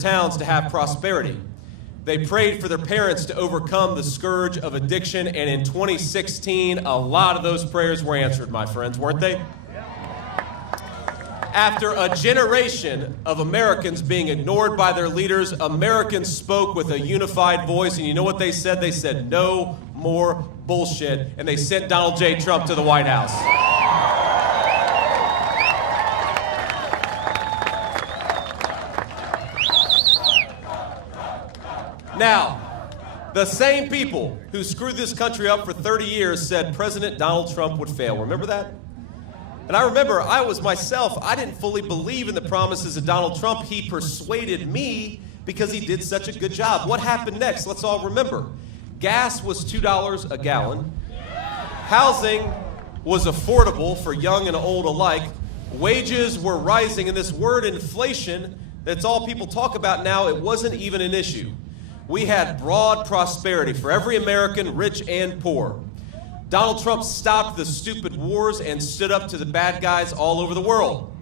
towns to have prosperity. They prayed for their parents to overcome the scourge of addiction, and in 2016, a lot of those prayers were answered, my friends, weren't they? After a generation of Americans being ignored by their leaders, Americans spoke with a unified voice, and you know what they said? They said, no more bullshit, and they sent Donald J. Trump to the White House. Now, the same people who screwed this country up for 30 years said President Donald Trump would fail. Remember that? And I remember I was myself, I didn't fully believe in the promises of Donald Trump. He persuaded me because he did such a good job. What happened next? Let's all remember. Gas was $2 a gallon. Housing was affordable for young and old alike. Wages were rising, and this word inflation, that's all people talk about now, it wasn't even an issue. We had broad prosperity for every American, rich and poor. Donald Trump stopped the stupid wars and stood up to the bad guys all over the world.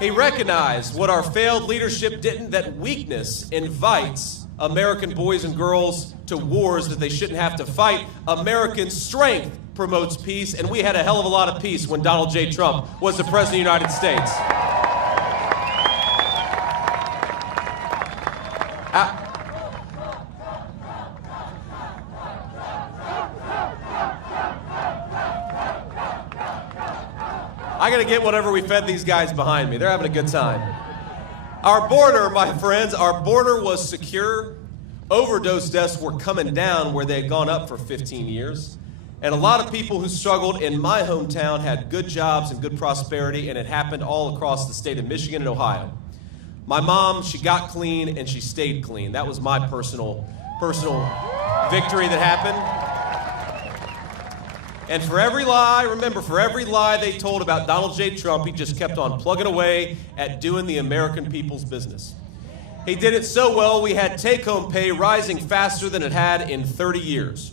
He recognized what our failed leadership didn't, that weakness invites American boys and girls to wars that they shouldn't have to fight. American strength promotes peace, and we had a hell of a lot of peace when Donald J. Trump was the President of the United States. I gotta get whatever we fed these guys behind me. They're having a good time. Our border, my friends, our border was secure. Overdose deaths were coming down where they had gone up for 15 years. And a lot of people who struggled in my hometown had good jobs and good prosperity, and it happened all across the state of Michigan and Ohio. My mom, she got clean and she stayed clean. That was my personal victory that happened. And for every lie, remember, for every lie they told about Donald J. Trump, he just kept on plugging away at doing the American people's business. He did it so well, we had take-home pay rising faster than it had in 30 years.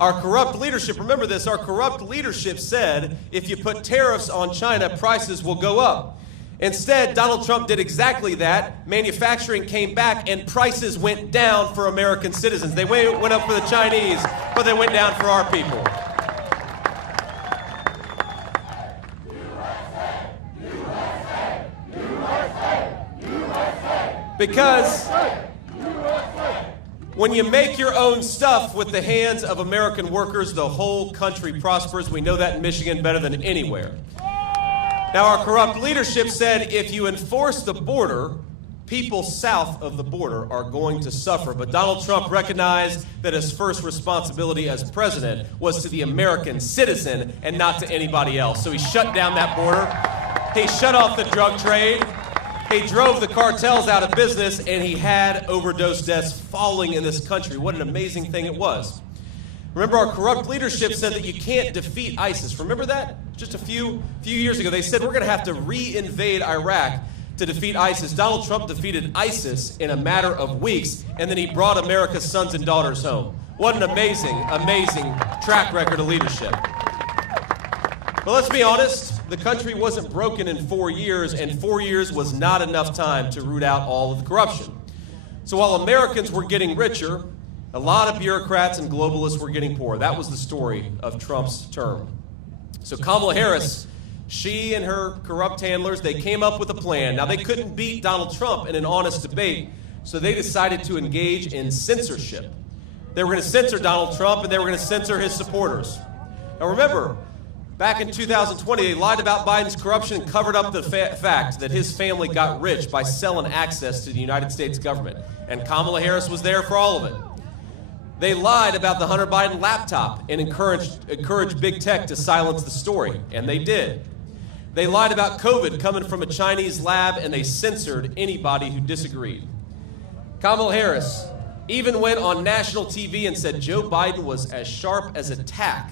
Our corrupt leadership, remember this, our corrupt leadership said, if you put tariffs on China, prices will go up. Instead, Donald Trump did exactly that. Manufacturing came back and prices went down for American citizens. They went up for the Chinese, but they went down for our people. Because when you make your own stuff with the hands of American workers, the whole country prospers. We know that in Michigan better than anywhere. Now, our corrupt leadership said if you enforce the border, people south of the border are going to suffer. But Donald Trump recognized that his first responsibility as president was to the American citizen and not to anybody else. So he shut down that border. He shut off the drug trade. He drove the cartels out of business, and he had overdose deaths falling in this country. What an amazing thing it was. Remember, our corrupt leadership said that you can't defeat ISIS. Remember that? Just a few years ago, they said we're going to have to re-invade Iraq to defeat ISIS. Donald Trump defeated ISIS in a matter of weeks, and then he brought America's sons and daughters home. What an amazing, amazing track record of leadership. But let's be honest, the country wasn't broken in 4 years, and 4 years was not enough time to root out all of the corruption. So while Americans were getting richer, a lot of bureaucrats and globalists were getting poorer. That was the story of Trump's term. So Kamala Harris, she and her corrupt handlers, they came up with a plan. Now, they couldn't beat Donald Trump in an honest debate, so they decided to engage in censorship. They were going to censor Donald Trump, and they were going to censor his supporters. Now, remember, back in 2020, they lied about Biden's corruption and covered up the fact that his family got rich by selling access to the United States government. And Kamala Harris was there for all of it. They lied about the Hunter Biden laptop and encouraged big tech to silence the story, and they did. They lied about COVID coming from a Chinese lab, and they censored anybody who disagreed. Kamala Harris even went on national TV and said Joe Biden was as sharp as a tack.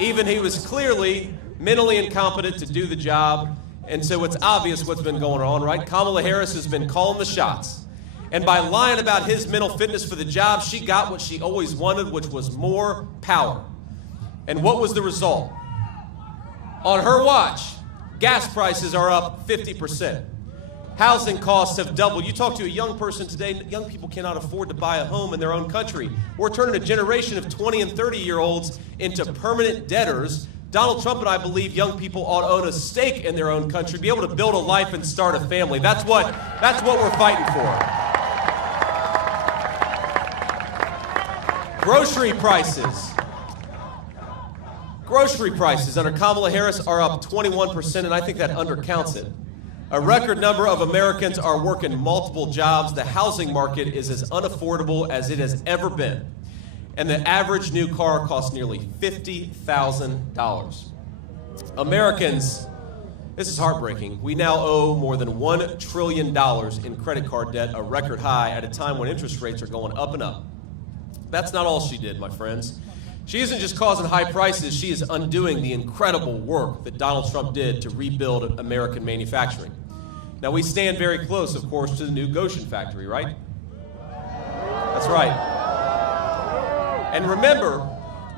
Even he was clearly mentally incompetent to do the job, and so it's obvious what's been going on, right? Kamala Harris has been calling the shots. And by lying about his mental fitness for the job, she got what she always wanted, which was more power. And what was the result? On her watch, gas prices are up 50%. Housing costs have doubled. You talk to a young person today, young people cannot afford to buy a home in their own country. We're turning a generation of 20 and 30-year-olds into permanent debtors. Donald Trump and I believe young people ought to own a stake in their own country, be able to build a life and start a family. That's what we're fighting for. Grocery prices. Grocery prices under Kamala Harris are up 21%, and I think that undercounts it. A record number of Americans are working multiple jobs. The housing market is as unaffordable as it has ever been. And the average new car costs nearly $50,000. Americans, this is heartbreaking. We now owe more than $1 trillion in credit card debt, a record high at a time when interest rates are going up and up. That's not all she did, my friends. She isn't just causing high prices, she is undoing the incredible work that Donald Trump did to rebuild American manufacturing. Now, we stand very close, of course, to the new Goshen factory, right? That's right. And remember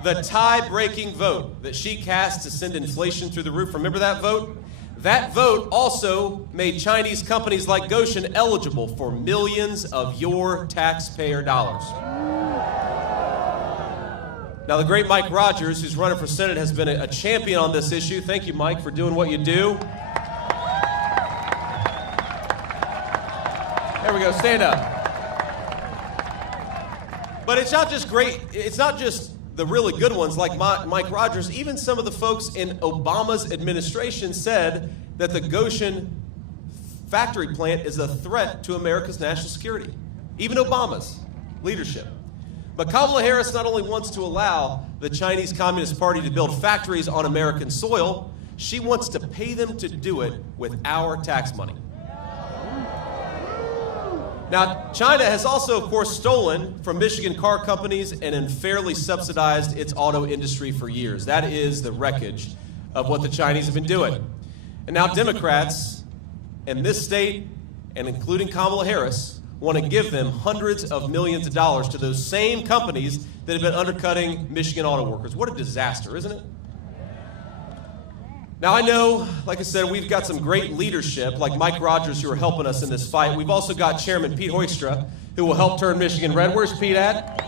the tie-breaking vote that she cast to send inflation through the roof. Remember that vote? That vote also made Chinese companies like Goshen eligible for millions of your taxpayer dollars. Now, the great Mike Rogers, who's running for Senate, has been a champion on this issue. Thank you, Mike, for doing what you do. There we go, stand up. But it's not just great, it's not just the really good ones like Mike Rogers. Even some of the folks in Obama's administration said that the Goshen factory plant is a threat to America's national security. Even Obama's leadership. But Kamala Harris not only wants to allow the Chinese Communist Party to build factories on American soil, she wants to pay them to do it with our tax money. Now, China has also, of course, stolen from Michigan car companies and unfairly subsidized its auto industry for years. That is the wreckage of what the Chinese have been doing. And now Democrats in this state, and including Kamala Harris, want to give them hundreds of millions of dollars to those same companies that have been undercutting Michigan auto workers. What a disaster, isn't it? Now, I know, like I said, we've got some great leadership, like Mike Rogers, who are helping us in this fight. We've also got Chairman Pete Hoekstra, who will help turn Michigan red. Where's Pete at?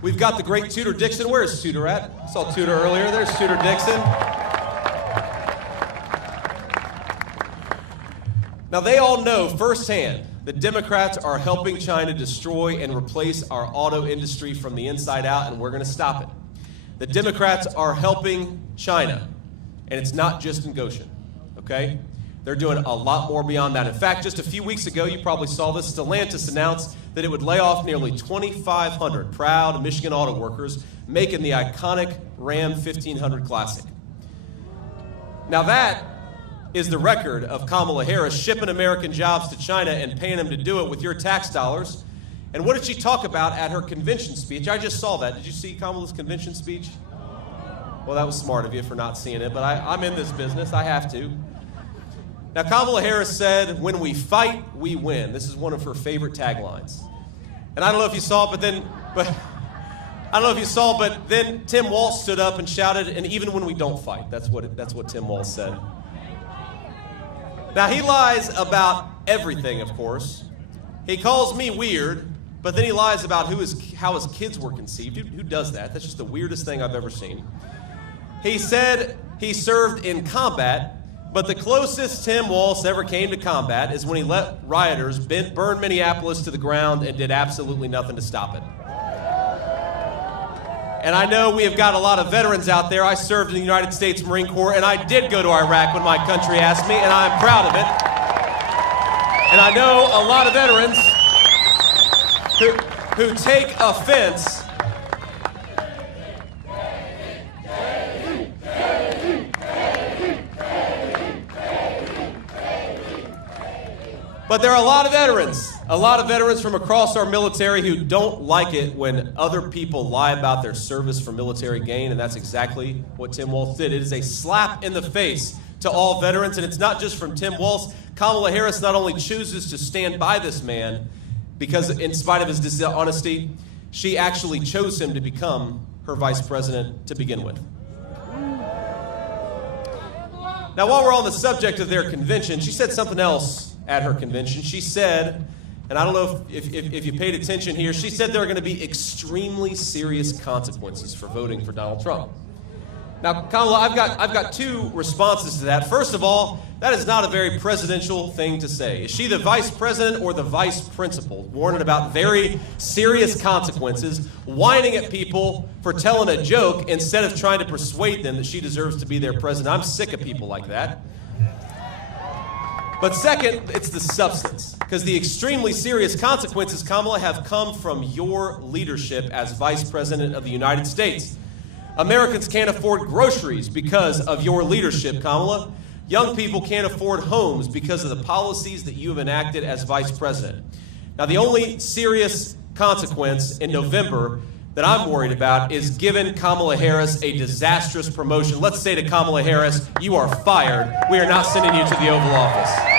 We've got the great Tudor Dixon. Where's Tudor at? I saw Tudor earlier. There's Tudor Dixon. Now, they all know firsthand that Democrats are helping China destroy and replace our auto industry from the inside out, and we're going to stop it. The Democrats are helping China, and it's not just in Goshen, okay? They're doing a lot more beyond that. In fact, just a few weeks ago, you probably saw this, Stellantis announced that it would lay off nearly 2,500 proud Michigan auto workers, making the iconic Ram 1500 Classic. Now that is the record of Kamala Harris shipping American jobs to China and paying them to do it with your tax dollars. And what did she talk about at her convention speech? I just saw that. Did you see Kamala's convention speech? Well, that was smart of you for not seeing it, but I'm in this business. I have to. Now, Kamala Harris said, "When we fight, we win." This is one of her favorite taglines. And I don't know if you saw it, but then Tim Walz stood up and shouted, "And even when we don't fight." That's what Tim Walz said. Now, he lies about everything, of course. He calls me weird, but then he lies about how his kids were conceived. Who does that? That's just the weirdest thing I've ever seen. He said he served in combat, but the closest Tim Walz ever came to combat is when he let rioters burn Minneapolis to the ground and did absolutely nothing to stop it. And I know we have got a lot of veterans out there. I served in the United States Marine Corps, and I did go to Iraq when my country asked me, and I'm proud of it. And I know a lot of veterans who take offense But there are a lot of veterans from across our military who don't like it when other people lie about their service for military gain, and that's exactly what Tim Walz did. It is a slap in the face to all veterans, and it's not just from Tim Walz. Kamala Harris not only chooses to stand by this man, because in spite of his dishonesty, she actually chose him to become her vice president to begin with. Now, while we're on the subject of their convention, she said something else at her convention. She said, and I don't know if you paid attention here, she said there are going to be extremely serious consequences for voting for Donald Trump. Now, Kamala, I've got two responses to that. First of all, that is not a very presidential thing to say. Is she the vice president or the vice principal, warning about very serious consequences, whining at people for telling a joke instead of trying to persuade them that she deserves to be their president? I'm sick of people like that. But second, it's the substance, because the extremely serious consequences, Kamala, have come from your leadership as vice president of the United States. Americans can't afford groceries because of your leadership, Kamala. Young people can't afford homes because of the policies that you have enacted as vice president. Now, the only serious consequence in November that I'm worried about is giving Kamala Harris a disastrous promotion. Let's say to Kamala Harris, you are fired. We are not sending you to the Oval Office.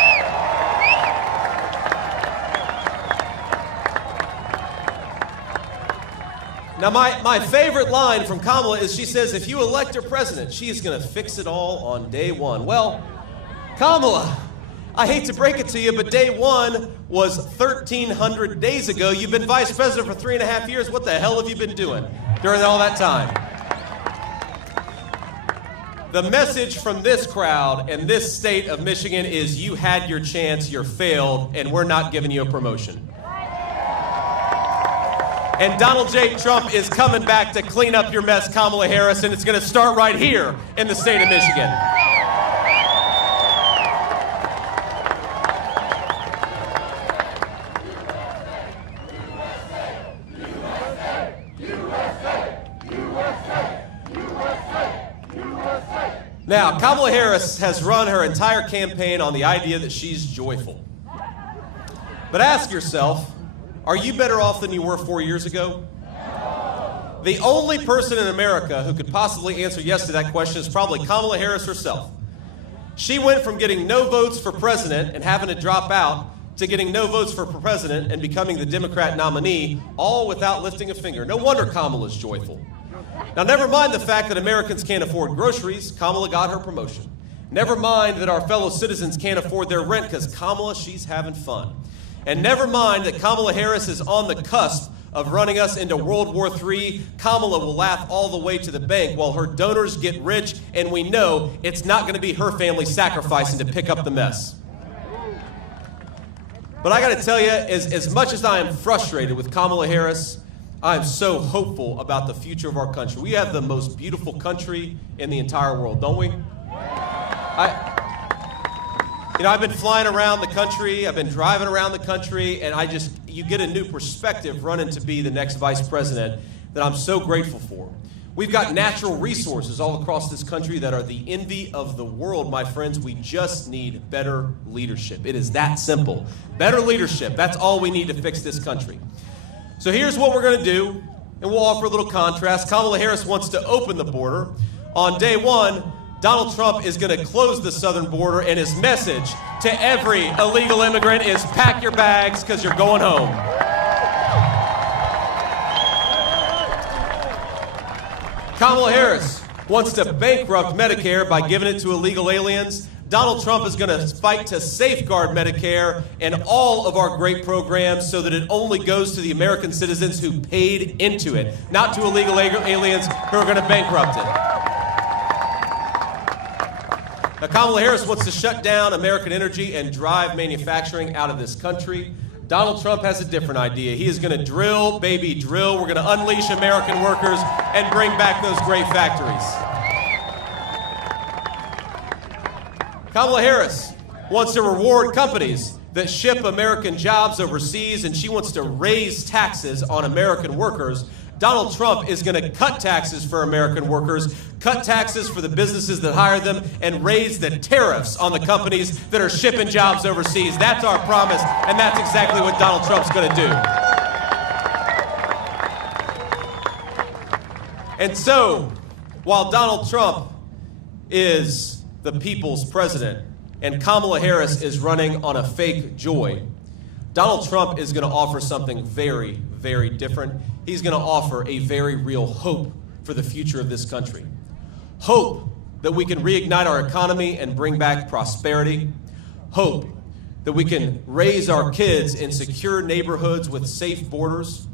Now, my favorite line from Kamala is she says, if you elect her president, she is going to fix it all on day one. Well, Kamala, I hate to break it to you, but day one was 1,300 days ago. You've been vice president for 3.5 years. What the hell have you been doing during all that time? The message from this crowd and this state of Michigan is you had your chance, you failed, and we're not giving you a promotion. And Donald J. Trump is coming back to clean up your mess, Kamala Harris, and it's going to start right here in the state of Michigan. Now, Kamala Harris has run her entire campaign on the idea that she's joyful. But ask yourself, are you better off than you were 4 years ago? No. The only person in America who could possibly answer yes to that question is probably Kamala Harris herself. She went from getting no votes for president and having to drop out to getting no votes for president and becoming the Democrat nominee, all without lifting a finger. No wonder Kamala's joyful. Now, never mind the fact that Americans can't afford groceries. Kamala got her promotion. Never mind that our fellow citizens can't afford their rent because Kamala, she's having fun. And never mind that Kamala Harris is on the cusp of running us into World War III. Kamala will laugh all the way to the bank while her donors get rich, and we know it's not going to be her family sacrificing to pick up the mess. But I got to tell you, as much as I am frustrated with Kamala Harris, I am so hopeful about the future of our country. We have the most beautiful country in the entire world, don't we? I've been flying around the country, I've been driving around the country, and you get a new perspective running to be the next vice president that I'm so grateful for. We've got natural resources all across this country that are the envy of the world, my friends. We just need better leadership. It is that simple. Better leadership, that's all we need to fix this country. So here's what we're going to do, and we'll offer a little contrast. Kamala Harris wants to open the border. On day one, Donald Trump is going to close the southern border, and his message to every illegal immigrant is pack your bags because you're going home. Kamala Harris wants to bankrupt Medicare by giving it to illegal aliens. Donald Trump is going to fight to safeguard Medicare and all of our great programs so that it only goes to the American citizens who paid into it, not to illegal aliens who are going to bankrupt it. Now, Kamala Harris wants to shut down American energy and drive manufacturing out of this country. Donald Trump has a different idea. He is going to drill, baby, drill. We're going to unleash American workers and bring back those great factories. Kamala Harris wants to reward companies that ship American jobs overseas, and she wants to raise taxes on American workers. Donald Trump is going to cut taxes for American workers, cut taxes for the businesses that hire them, and raise the tariffs on the companies that are shipping jobs overseas. That's our promise, and that's exactly what Donald Trump's going to do. And so, while Donald Trump is the people's president and Kamala Harris is running on a fake joy, Donald Trump is going to offer something very, very different. He's going to offer a very real hope for the future of this country. Hope that we can reignite our economy and bring back prosperity. Hope that we can raise our kids in secure neighborhoods with safe borders.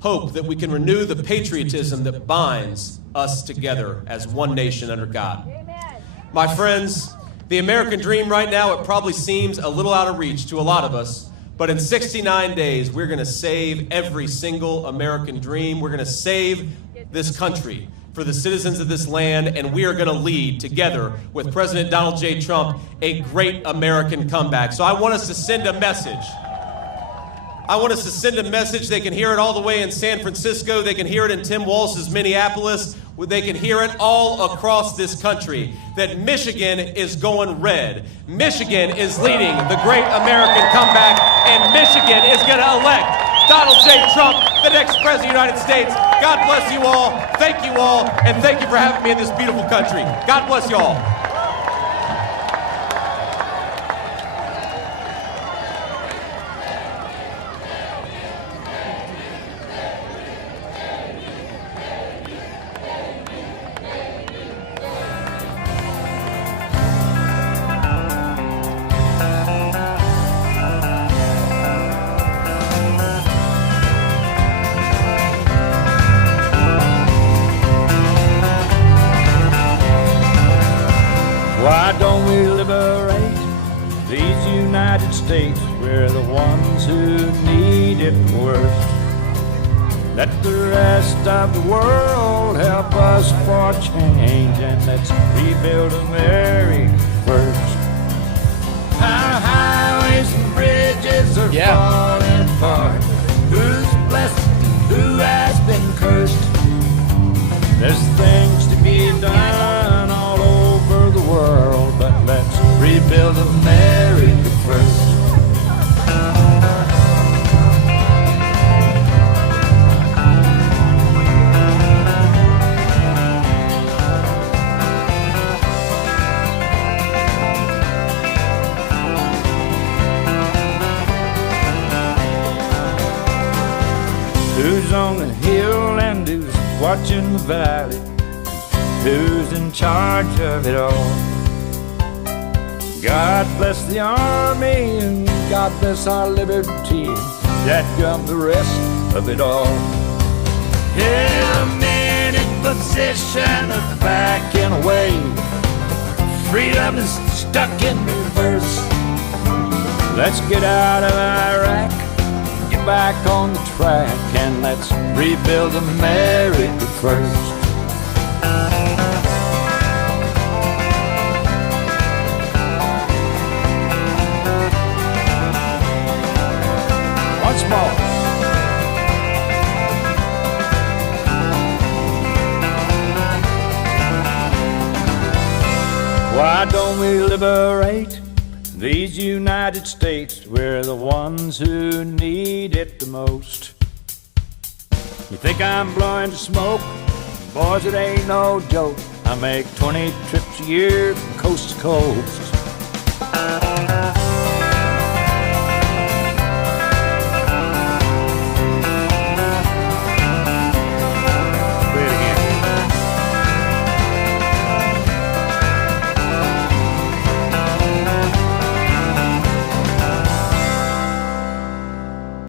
Hope that we can renew the patriotism that binds us together as one nation under God. Amen. My friends, the American dream right now, it probably seems a little out of reach to a lot of us, but in 69 days, we're going to save every single American dream. We're going to save this country for the citizens of this land, and we are going to lead together with President Donald J. Trump a great American comeback. So I want us to send a message. I want us to send a message. They can hear it all the way in San Francisco. They can hear it in Tim Walsh's Minneapolis. They can hear it all across this country, that Michigan is going red. Michigan is leading the great American comeback, and Michigan is going to elect Donald J. Trump, the next president of the United States. God bless you all, and thank you for having me in this beautiful country. God bless you all. Why don't we liberate these United States? We're the ones who need it worst. Let the rest of the world help us for change, and let's rebuild America first. Our highways and bridges are falling apart. Who's blessed? Who has been cursed? There's things to be done all over the world, but let's rebuild America first. Who's on the hill and who's watching the valley? Who's in charge of it all? God bless the army and God bless our liberty. That come the rest of it all. Yeah, a man in position of backing away. Freedom is stuck in reverse. Let's get out of Iraq, get back on the track, and let's rebuild America first. Once more. Why don't we liberate these United States? We're the ones who need it the most. You think I'm blowing smoke? Boys, it ain't no joke. I make 20 trips a year from coast to coast.